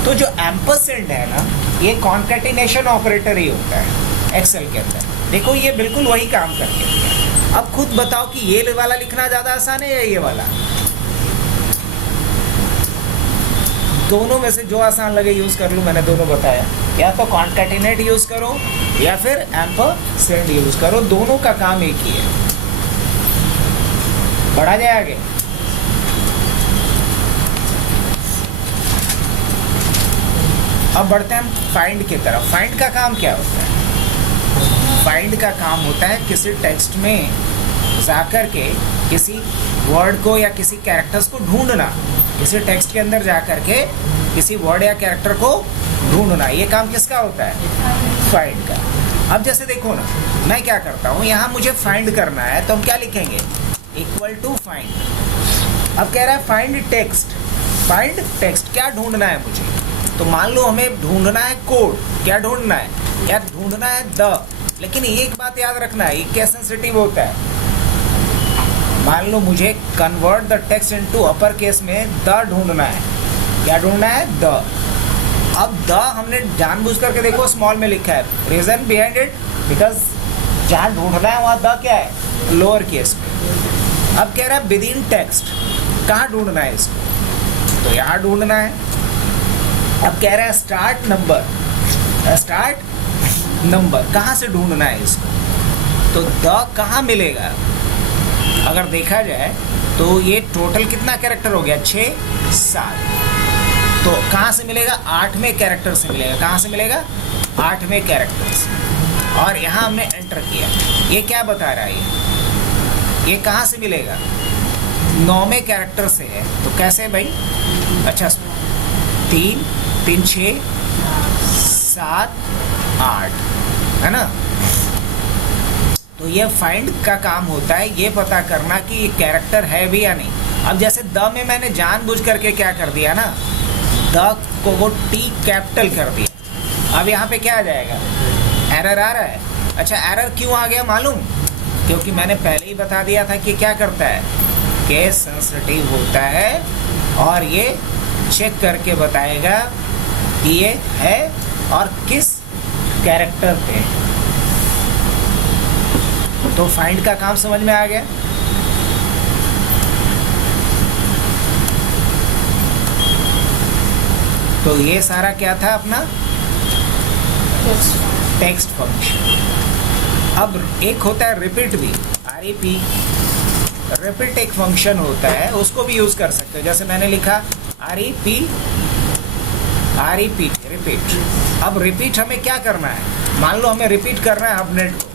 तो जो एम्परसेंड है ना, ये कॉन्कैटिनेशन ऑपरेटर ही होता है एक्सेल के अंदर। देखो ये बिल्कुल वही काम करके दिया। अब खुद बताओ कि ये वाला लिखना ज़्यादा आसान है या ये वाला? दोनों में से जो आसान लगे यूज़ कर लूँ, मैंने दोनों बताया। या तो कॉन्कैटिनेट यूज़ करो या फिर एम्परसेंड यूज़ करो, दोनों का काम एक ही है। बढ़ा जाए आगे। अब बढ़ते हैं हम फाइंड की तरफ। फाइंड का काम क्या होता है? फाइंड का काम होता है किसी टेक्स्ट में जाकर के किसी वर्ड को या किसी कैरेक्टर्स को ढूंढना, किसी टेक्स्ट के अंदर जाकर के किसी वर्ड या कैरेक्टर को ढूंढना। ये काम किसका होता है? फाइंड का। अब जैसे देखो ना, मैं क्या करता हूँ, यहाँ मुझे फाइंड करना है, तो हम क्या लिखेंगे? Equal to find. अब कह रहा है फाइंड टेक्स्ट। फाइंड टेक्स्ट, क्या ढूंढना है मुझे? तो मान लो हमें ढूंढना है कोड। क्या ढूंढना है? क्या ढूंढना है? द। लेकिन एक बात याद रखना है, ये क्या सेंसिटिव होता है। मान लो मुझे convert the text into upper case में द ढूंढना है। क्या ढूंढना है? द। अब द हमने जानबूझ करके देखो स्मॉल में लिखा है, रीजन बिहाइंड इट, बिकॉज जहाँ ढूंढना है वहाँ द क्या है? लोअर केस में। अब कह रहा है विद इन टेक्स्ट, कहाँ ढूंढना है इसको? तो यहाँ ढूंढना है। अब कह रहा है स्टार्ट नंबर। स्टार्ट नंबर कहाँ से ढूंढना है इसको? तो द कहाँ मिलेगा? अगर देखा जाए तो ये टोटल कितना कैरेक्टर हो गया? 6, 7। तो कहाँ से मिलेगा? 8वें कैरेक्टर से मिलेगा। कहाँ से मिलेगा? 8वें कैरेक्टर से। और यहाँ हमने एंटर किया, ये क्या बता रहा है? ये कहाँ से मिलेगा? 9वें कैरेक्टर से है। तो कैसे भाई? अच्छा, 3, 3, 6, 7, 8, है ना? तो ये फाइंड का काम होता है, ये पता करना कि ये कैरेक्टर है भी या नहीं। अब जैसे द में मैंने जानबूझ करके क्या कर दिया ना, द को वो टी कैपिटल कर दिया। अब यहाँ पे क्या आ जाएगा? एरर आ रहा है। अच्छा, एरर क्यों आ गया मालूम? क्योंकि मैंने पहले ही बता दिया था कि क्या करता है, केस सेंसिटिव होता है, और ये चेक करके बताएगा कि ये है और किस कैरेक्टर पे। तो फाइंड का काम समझ में आ गया। तो ये सारा क्या था अपना? Text function. अब एक होता है रिपीट भी, REP, रिपीट एक फंक्शन होता है, उसको भी यूज़ कर सकते हो। जैसे मैंने लिखा रिपीट। अब रिपीट हमें क्या करना है, मान लो हमें रिपीट करना है हबनेट को।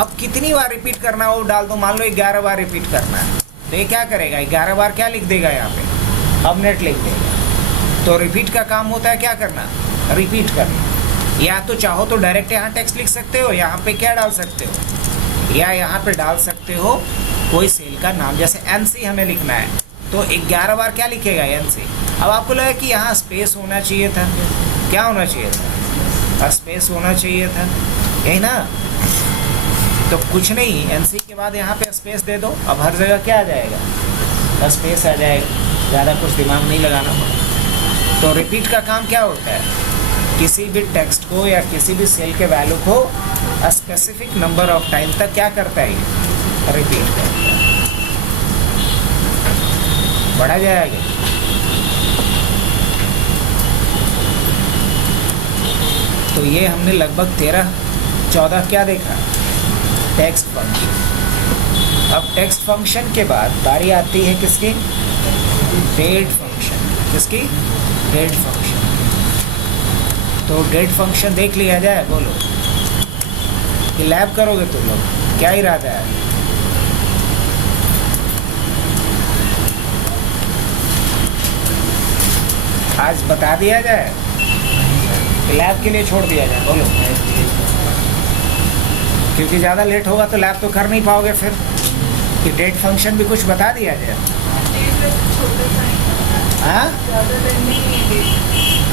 अब कितनी बार रिपीट करना है वो डाल दो, मान लो 11 बार रिपीट करना है, तो ये क्या करेगा, 11 बार क्या लिख देगा, यहाँ पे हबनेट लिख देगा। तो रिपीट का काम होता है क्या करना, रिपीट करना। या तो चाहो तो डायरेक्ट यहाँ टेक्स्ट लिख सकते हो, यहाँ पे क्या डाल सकते हो, या यहाँ पे डाल सकते हो कोई सेल का नाम। जैसे NC हमें लिखना है तो 11 बार क्या लिखेगा, NC। अब आपको लगा कि यहाँ स्पेस होना चाहिए था, क्या होना चाहिए था, स्पेस होना चाहिए था, यही ना। तो कुछ नहीं, NC के बाद यहाँ पे स्पेस दे दो। अब हर जगह क्या आ जाएगा, स्पेस आ जाएगा, ज़्यादा कुछ दिमाग नहीं लगाना पड़ेगा। तो रिपीट का काम क्या होता है, किसी भी टेक्स्ट को या किसी भी सेल के वैल्यू को स्पेसिफिक नंबर ऑफ टाइम तक क्या करता है, रिपीट करता है। बढ़ा जाएगा। तो ये हमने लगभग 13-14 क्या देखा, टेक्स्ट फंक्शन। अब टेक्स्ट फंक्शन के बाद बारी आती है किसकी, डेट फंक्शन। किसकी, डेट फंक्शन। तो डेट फंक्शन देख लिया जाए, बोलो कि लैब करोगे तुम लोग, क्या इरादा है। आज बता दिया जाए कि लैब के लिए छोड़ दिया जाए, बोलो। क्योंकि ज़्यादा लेट होगा तो लैब तो कर नहीं पाओगे फिर, कि डेट फंक्शन भी कुछ बता दिया जाए। हाँ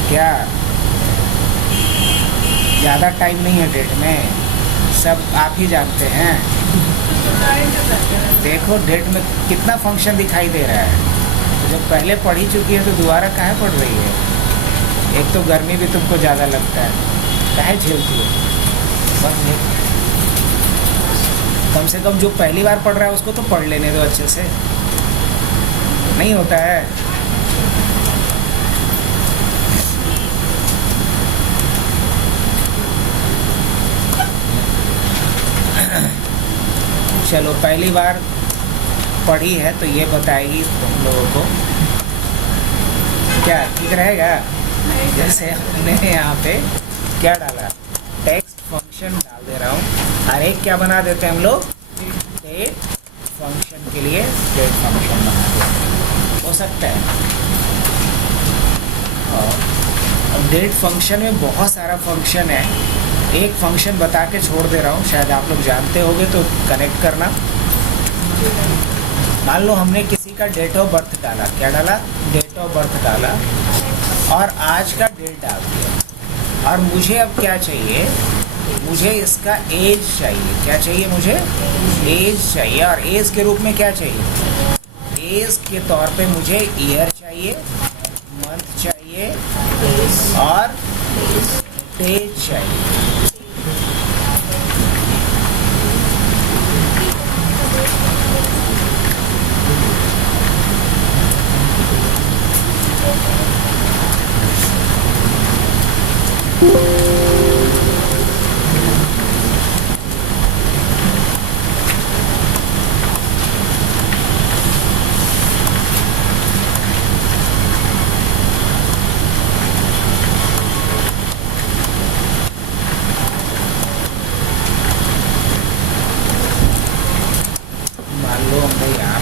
क्या, ज़्यादा टाइम नहीं है डेट में, सब आप ही जानते हैं। देखो डेट में कितना फंक्शन दिखाई दे रहा है, जब पहले पढ़ ही चुकी है तो दोबारा काहे पढ़ रही है। एक तो गर्मी भी तुमको ज़्यादा लगता है, काहे झेलती है। बस कम से कम जो पहली बार पढ़ रहा है उसको तो पढ़ लेने दो अच्छे से, नहीं होता है। चलो पहली बार पढ़ी है तो ये बताएगी तुम लोगों को, क्या ठीक रहेगा। जैसे हमने यहाँ पे क्या डाला, टेक्स्ट फंक्शन डाल दे रहा हूँ। हर एक क्या बना देते हैं हम लोग, डेट फंक्शन के लिए डेट फंक्शन बना देते, हो सकता है। और अब डेट फंक्शन में बहुत सारा फंक्शन है, एक फंक्शन बता के छोड़ दे रहा हूँ, शायद आप लोग जानते होंगे तो कनेक्ट करना। मान लो हमने किसी का डेट ऑफ बर्थ डाला, क्या डाला, डेट ऑफ बर्थ डाला, और आज का डेट डाल दिया। और मुझे अब क्या चाहिए, मुझे इसका एज चाहिए। क्या चाहिए, मुझे एज चाहिए। और एज के रूप में क्या चाहिए, एज के तौर पे मुझे ईयर चाहिए, मंथ चाहिए और डेट चाहिए।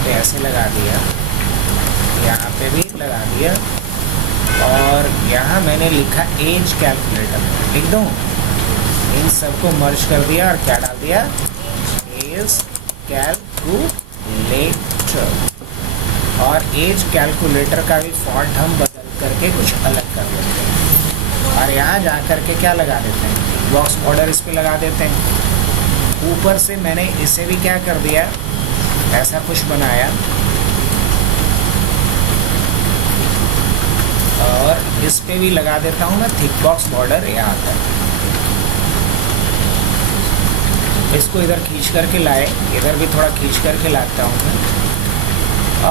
ऐसे लगा दिया, यहाँ पे भी लगा दिया, और यहाँ मैंने लिखा एज कैलकुलेटर, लिख दूँ। इन सबको मर्ज कर दिया और क्या डाल दिया, एज कैलकुलेटर। और एज कैलकुलेटर का भी फॉन्ट हम बदल करके कुछ अलग कर देते हैं। और यहाँ जा करके क्या लगा देते हैं, बॉक्स बॉर्डर इस पर लगा देते हैं। ऊपर से मैंने इसे भी क्या कर दिया, ऐसा कुछ बनाया, और इस पे भी लगा देता हूँ मैं थिक बॉक्स बॉर्डर यहाँ तक। इसको इधर खींच करके लाए, इधर भी थोड़ा खींच करके लाता हूँ मैं।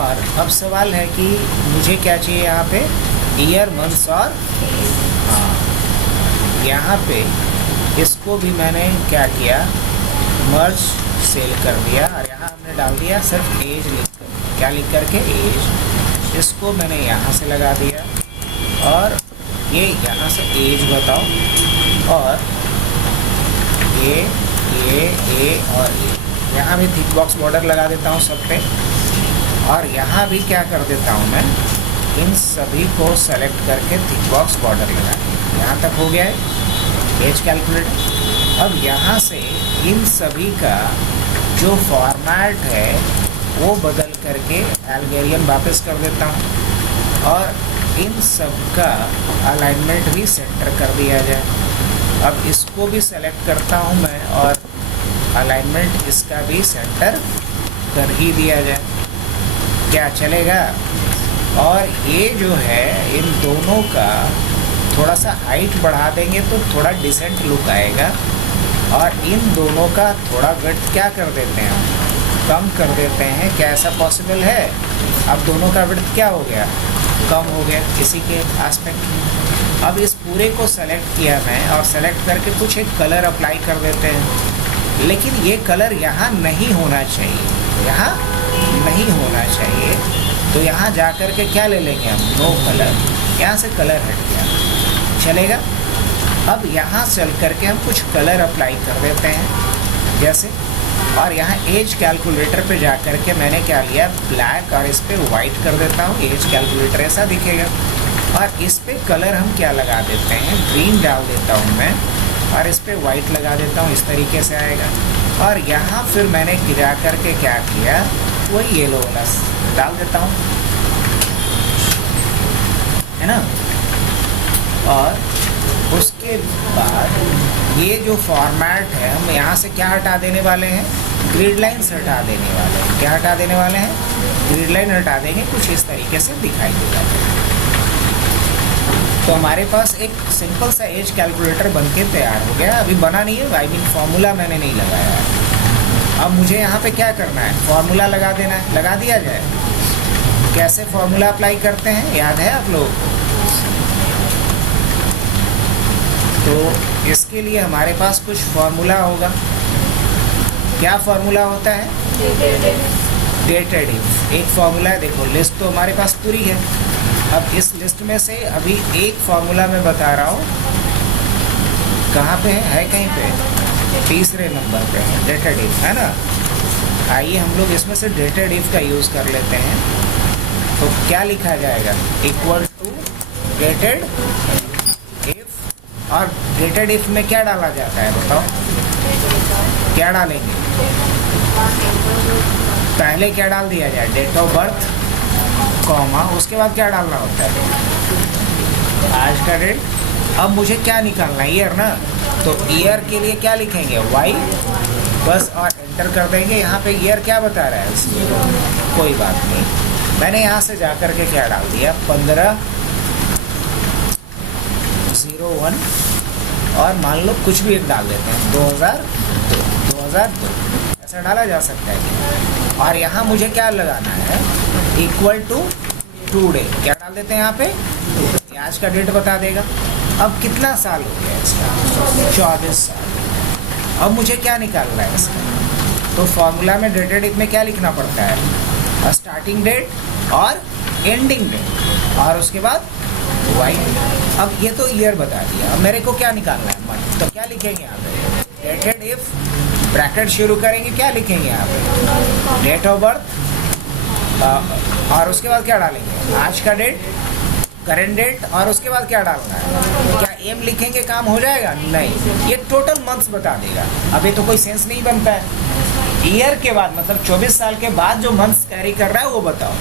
और अब सवाल है कि मुझे क्या चाहिए यहाँ पे, ईयर, मंथ्स, और यहाँ पे इसको भी मैंने क्या किया, मर्ज सेल कर दिया और यहाँ हमने डाल दिया सिर्फ एज लिख कर, क्या लिख करके एज, इसको मैंने यहाँ से लगा दिया और ये यहाँ से एज बताओ और ये और ये यहाँ भी थिक बॉक्स बॉर्डर लगा देता हूँ सब पे और यहाँ भी क्या कर देता हूँ मैं, इन सभी को सेलेक्ट करके थिक बॉक्स बॉर्डर लगा दिया। यहाँ तक हो गया है एज कैलकुलेटर। अब यहाँ से इन सभी का जो फॉर्मेट है वो बदल करके अल्गोरिथम वापस कर देता हूँ और इन सब का अलाइनमेंट भी सेंटर कर दिया जाए। अब इसको भी सेलेक्ट करता हूँ मैं और अलाइनमेंट इसका भी सेंटर कर ही दिया जाए, क्या चलेगा। और ये जो है इन दोनों का थोड़ा सा हाइट बढ़ा देंगे तो थोड़ा डिसेंट लुक आएगा और इन दोनों का थोड़ा विड्थ क्या कर देते हैं, कम कर देते हैं। क्या ऐसा पॉसिबल है? अब दोनों का विड्थ क्या हो गया, कम हो गया इसी के एस्पेक्ट। अब इस पूरे को सेलेक्ट किया मैं और सेलेक्ट करके कुछ एक कलर अप्लाई कर देते हैं, लेकिन ये कलर यहाँ नहीं होना चाहिए, यहाँ नहीं होना चाहिए। तो यहाँ जा कर के क्या ले लेंगे हम, नो कलर, यहाँ से कलर हट गया, चलेगा। अब यहाँ चल करके हम कुछ कलर अप्लाई कर देते हैं जैसे, और यहाँ एज कैलकुलेटर पे जा कर के मैंने क्या लिया, ब्लैक, और इस पर वाइट कर देता हूँ। एज कैलकुलेटर ऐसा दिखेगा और इस पे कलर हम क्या लगा देते हैं, ग्रीन डाल देता हूँ मैं और इस पे वाइट लगा देता हूँ, इस तरीके से आएगा। और यहाँ फिर मैंने गिरा करके क्या किया, वही येलो वाला डाल देता हूँ, है ना। और उसके बाद ये जो फॉर्मेट है हम यहाँ से क्या हटा देने वाले हैं, ग्रिड लाइन्स हटा देने वाले हैं। क्या हटा देने वाले हैं, ग्रिड लाइन हटा देंगे, कुछ इस तरीके से दिखाई देगा। तो हमारे पास एक सिंपल सा एज कैलकुलेटर बनके तैयार हो गया। अभी बना नहीं है, आई मीन फॉर्मूला मैंने नहीं लगाया है। अब मुझे यहाँ पे क्या करना है, फॉर्मूला लगा देना है, लगा दिया जाए। कैसे फॉर्मूला अप्लाई करते हैं, याद है आप लोग? तो इसके लिए हमारे पास कुछ फॉर्मूला होगा। क्या फॉर्मूला होता है, डेटेड इफ। एक फॉर्मूला है, देखो लिस्ट तो हमारे पास पूरी है। अब इस लिस्ट में से अभी एक फार्मूला मैं बता रहा हूँ, कहाँ पे है कहीं पे, तीसरे नंबर पे है, डेटेड इफ, है ना। आइए हम लोग इसमें से डेटेड इफ का यूज़ कर लेते हैं। तो क्या लिखा जाएगा, इक्वल टू डेटेड इफ। और डेटेड इफ में क्या डाला जाता है बताओ, क्या डालेंगे, पहले क्या डाल दिया जाए, डेट ऑफ बर्थ, कॉमा, उसके बाद क्या डालना होता है, आज का डेट। अब मुझे क्या निकालना है, ईयर ना, तो ईयर के लिए क्या लिखेंगे, वाई बस, और एंटर कर देंगे। यहाँ पे ईयर क्या बता रहा है, कोई बात नहीं, मैंने यहाँ से जा कर के क्या डाल दिया, 15/01, और मान लो कुछ भी एक डाल देते हैं, 2002 ऐसा डाला जा सकता है। और यहाँ मुझे क्या लगाना है, इक्वल टू टुडे, क्या डाल देते हैं यहाँ पे, आज का डेट बता देगा। अब कितना साल हो गया इसका, 24 साल। अब मुझे क्या निकालना है इसका, तो फॉर्मूला में डेटेड इफ में क्या लिखना पड़ता है, स्टार्टिंग डेट और एंडिंग डेट, और उसके बाद वाई। अब ये तो ईयर बता दिया, अब मेरे को क्या निकालना है, मंथ। तो क्या लिखेंगे यहाँ पे, डेटेड इफ, ब्रैकेट शुरू करेंगे, क्या लिखेंगे यहाँ पे, डेट ऑफ बर्थ, और उसके बाद क्या डालेंगे, आज का डेट, करेंट डेट, और उसके बाद क्या डालना है, क्या एम लिखेंगे, काम हो जाएगा, नहीं, ये टोटल मंथ्स बता देगा। अब ये तो कोई सेंस नहीं बनता है। ईयर के बाद मतलब 24 साल के बाद जो मंथ्स कैरी कर रहा है वो बताओ।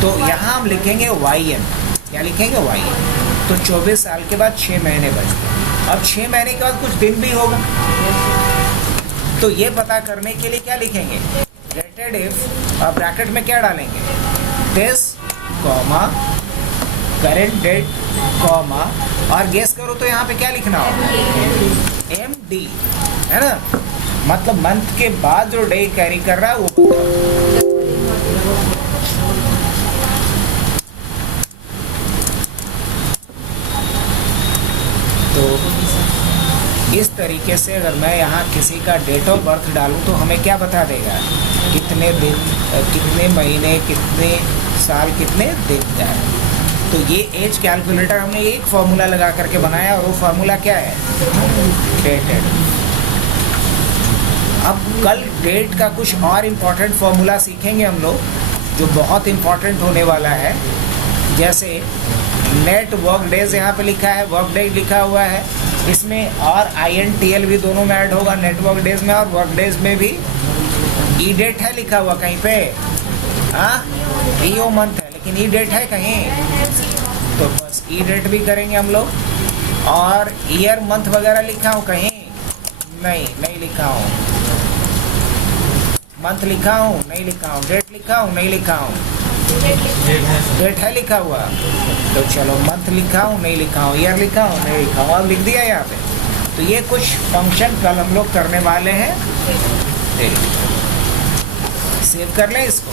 तो यहाँ हम लिखेंगे वाई एम, क्या लिखेंगे, वाई एम। तो 24 साल के बाद 6 महीने बचते। अब 6 महीने के बाद कुछ दिन भी होगा, तो ये पता करने के लिए क्या लिखेंगे, डेटेड इफ, और ब्रैकेट में क्या डालेंगे, this, comma, current date, comma, और गेस करो तो यहाँ पे क्या लिखना होगा, एम डी, है ना, मतलब मंथ के बाद जो डे कैरी कर रहा है वो बताओ। तो इस तरीके से अगर मैं यहाँ किसी का डेट ऑफ बर्थ डालूँ तो हमें क्या बता देगा, कितने दिन, कितने महीने, कितने साल, कितने दिन का है। तो ये एज कैलकुलेटर हमने एक फार्मूला लगा करके बनाया और वो फार्मूला क्या है, डेटेड। अब कल डेट का कुछ और इम्पोर्टेंट फार्मूला सीखेंगे हम लोग, जो बहुत इम्पोर्टेंट होने वाला है। जैसे नेट वर्क डेज यहाँ पे लिखा है, वर्क डे लिखा हुआ है, इसमें और INTL भी दोनों में ऐड होगा, नेटवर्क डेज में और वर्क डेज में भी ई डेट है लिखा हुआ कहीं पे, हाँ EO मंथ है लेकिन ई डेट है कहीं, तो बस ई डेट भी करेंगे हम लोग। और ईयर मंथ वगैरह लिखा हूँ कहीं, नहीं लिखा हूँ। मंथ लिखा हूँ, नहीं लिखा हूँ। डेट लिखा हूँ, नहीं लिखा हूँ। डेट है लिखा हुआ, तो चलो मंथ लिखा हूँ, नहीं लिखा हूँ। ईयर लिखा हूँ, नहीं लिखा हूँ, और लिख दिया यहाँ पे। तो ये कुछ फंक्शन कल हम लोग करने वाले हैं। सेव कर लें इसको।